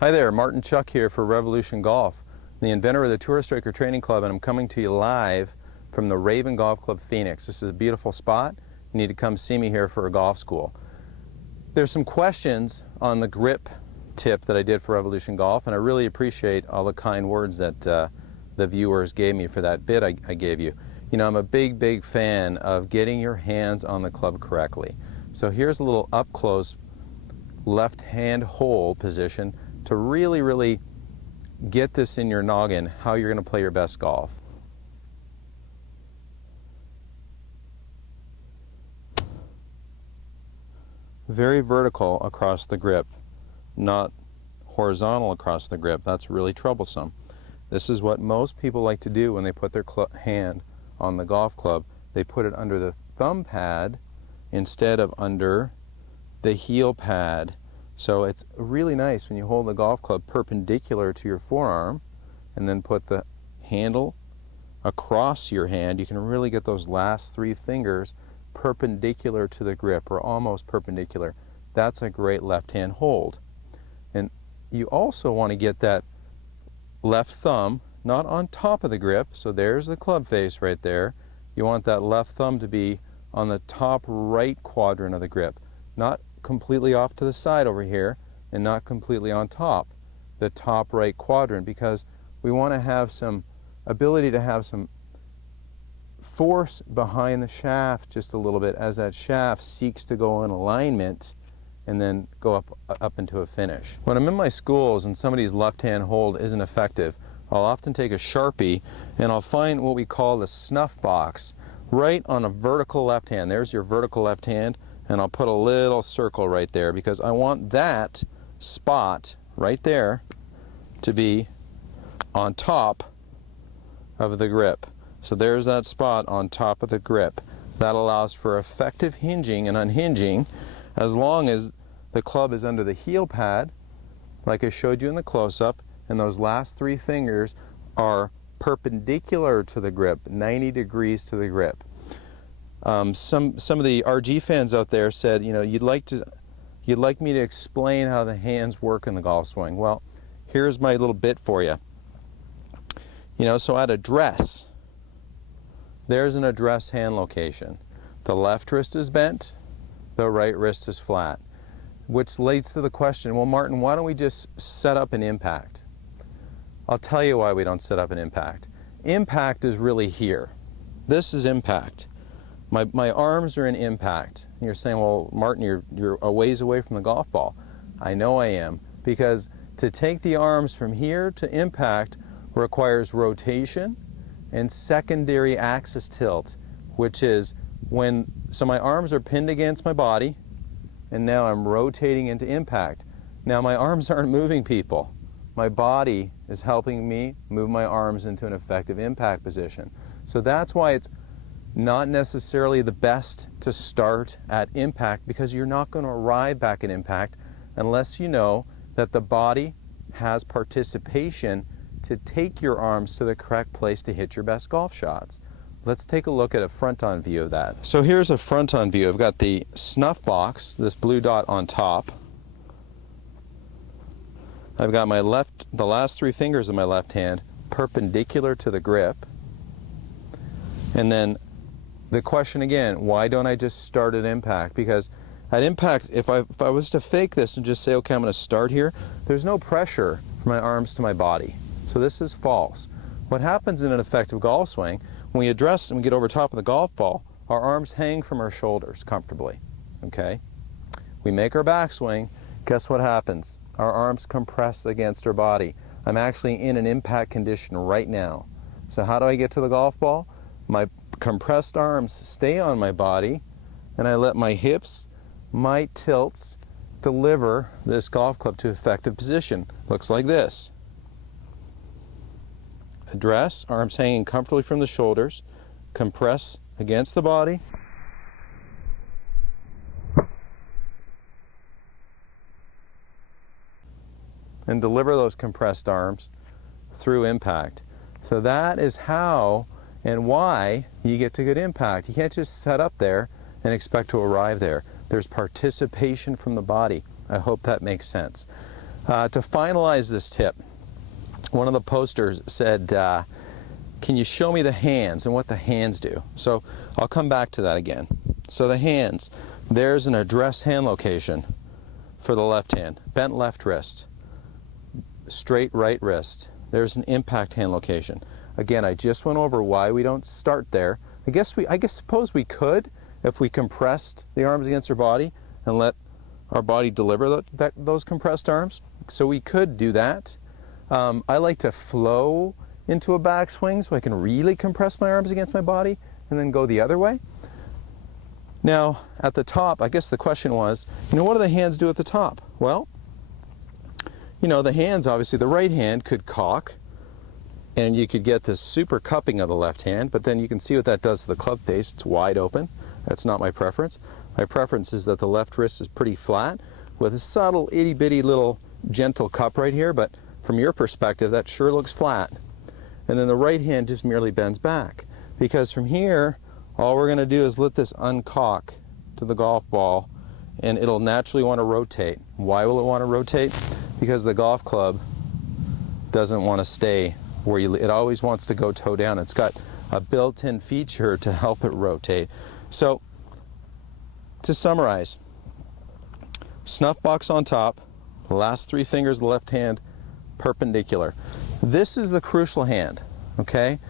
Hi there, Martin Chuck here for Revolution Golf, the inventor of the Tour Striker Training Club, and I'm coming to you live from the Raven Golf Club Phoenix. This is a beautiful spot. You need to come see me here for a golf school. There's some questions on the grip tip that I did for Revolution Golf, and I really appreciate all the kind words that the viewers gave me for that bit I gave you. You know, I'm a big fan of getting your hands on the club correctly. So here's a little up-close left hand hold position to really get this in your noggin, how you're going to play your best golf. Very vertical across the grip, not horizontal across the grip. That's really troublesome. This is what most people like to do when they put their hand on the golf club. They put it under the thumb pad instead of under the heel pad. So it's really nice when you hold the golf club perpendicular to your forearm and then put the handle across your hand. You can really get those last three fingers perpendicular to the grip, or almost perpendicular. That's a great left hand hold. And you also want to get that left thumb not on top of the grip, so there's the club face right there. You want that left thumb to be on the top right quadrant of the grip, not completely off to the side over here and not completely on top, the top right quadrant, because we want to have some ability to have some force behind the shaft just a little bit as that shaft seeks to go in alignment and then go up into a finish. When I'm in my schools and somebody's left hand hold isn't effective, I'll often take a Sharpie and I'll find what we call the snuff box right on a vertical left hand. There's your vertical left hand, and I'll put a little circle right there because I want that spot right there to be on top of the grip. So there's that spot on top of the grip. That allows for effective hinging and unhinging as long as the club is under the heel pad, like I showed you in the close-up, and those last three fingers are perpendicular to the grip, 90 degrees to the grip. Some of the RG fans out there said, you know, you'd like me to explain how the hands work in the golf swing. Well, here's my little bit for you. You know, so at address, there's an address hand location. The left wrist is bent, the right wrist is flat, which leads to the question, well, Martin, why don't we just set up an impact? I'll tell you why we don't set up an impact. Impact is really here. This is impact. My arms are in impact. And you're saying, well, Martin, you're a ways away from the golf ball. I know I am, because to take the arms from here to impact requires rotation and secondary axis tilt, which is so my arms are pinned against my body, and now I'm rotating into impact. Now my arms aren't moving, people. My body is helping me move my arms into an effective impact position. So that's why it's not necessarily the best to start at impact, because you're not going to arrive back at impact unless you know that the body has participation to take your arms to the correct place to hit your best golf shots. Let's take a look at a front-on view of that. So here's a front-on view. I've got the snuff box, this blue dot on top. I've got the last three fingers of my left hand perpendicular to the grip. And then the question again, why don't I just start at impact? Because at impact, if I was to fake this and just say, okay, I'm going to start here, there's no pressure from my arms to my body. So this is false. What happens in an effective golf swing, when we address and we get over top of the golf ball, our arms hang from our shoulders comfortably, okay? We make our backswing, guess what happens? Our arms compress against our body. I'm actually in an impact condition right now. So how do I get to the golf ball? My compressed arms stay on my body, and I let my hips, my tilts, deliver this golf club to effective position. Looks like this. Address, arms hanging comfortably from the shoulders, compress against the body, and deliver those compressed arms through impact. So that is how and why you get to good impact. You can't just set up there and expect to arrive there. There's participation from the body. I hope that makes sense. To finalize this tip, one of the posters said, can you show me the hands and what the hands do? So I'll come back to that again. So the hands, there's an address hand location for the left hand, bent left wrist, straight right wrist. There's an impact hand location. Again, I just went over why we don't start there. I suppose we could if we compressed the arms against our body and let our body deliver those compressed arms. So we could do that. I like to flow into a backswing so I can really compress my arms against my body and then go the other way. Now, at the top, I guess the question was, what do the hands do at the top? Well, the hands, obviously, the right hand could cock, and you could get this super cupping of the left hand, but then you can see what that does to the club face. It's wide open. That's not my preference. My preference is that the left wrist is pretty flat with a subtle itty-bitty little gentle cup right here, but from your perspective, that sure looks flat. And then the right hand just merely bends back, because from here, all we're going to do is let this uncock to the golf ball, and it'll naturally want to rotate. Why will it want to rotate? Because the golf club doesn't want to stay where it always wants to go toe down. It's got a built-in feature to help it rotate. So, to summarize, snuff box on top, last three fingers of the left hand perpendicular. This is the crucial hand, okay?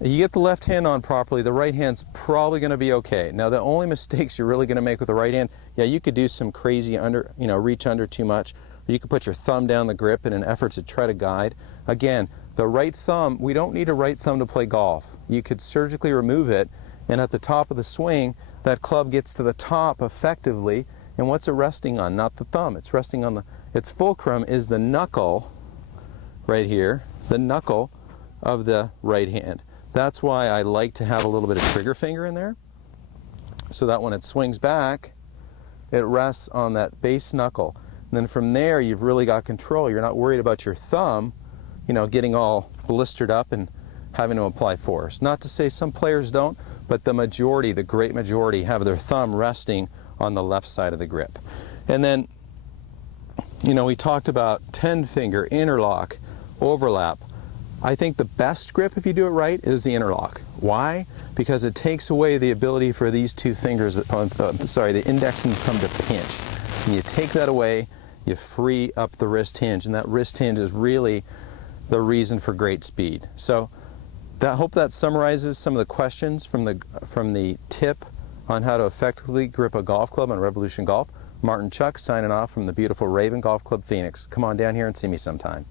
You get the left hand on properly, the right hand's probably going to be okay. Now, the only mistakes you're really going to make with the right hand, you could do some crazy reach under too much. Or you could put your thumb down the grip in an effort to try to guide. Again, the right thumb, we don't need a right thumb to play golf. You could surgically remove it, and at the top of the swing, that club gets to the top effectively. And what's it resting on? Not the thumb. It's resting on its fulcrum is the knuckle right here, the knuckle of the right hand. That's why I like to have a little bit of trigger finger in there, so that when it swings back, it rests on that base knuckle. And then from there, you've really got control. You're not worried about your thumb, getting all blistered up and having to apply force. Not to say some players don't, but the majority, the great majority, have their thumb resting on the left side of the grip. And then, we talked about 10-finger, interlock, overlap. I think the best grip, if you do it right, is the interlock. Why? Because it takes away the ability for these two fingers, the index and thumb to pinch. And you take that away, you free up the wrist hinge, and that wrist hinge is really the reason for great speed. So, I hope that summarizes some of the questions from the tip on how to effectively grip a golf club on Revolution Golf. Martin Chuck signing off from the beautiful Raven Golf Club Phoenix. Come on down here and see me sometime.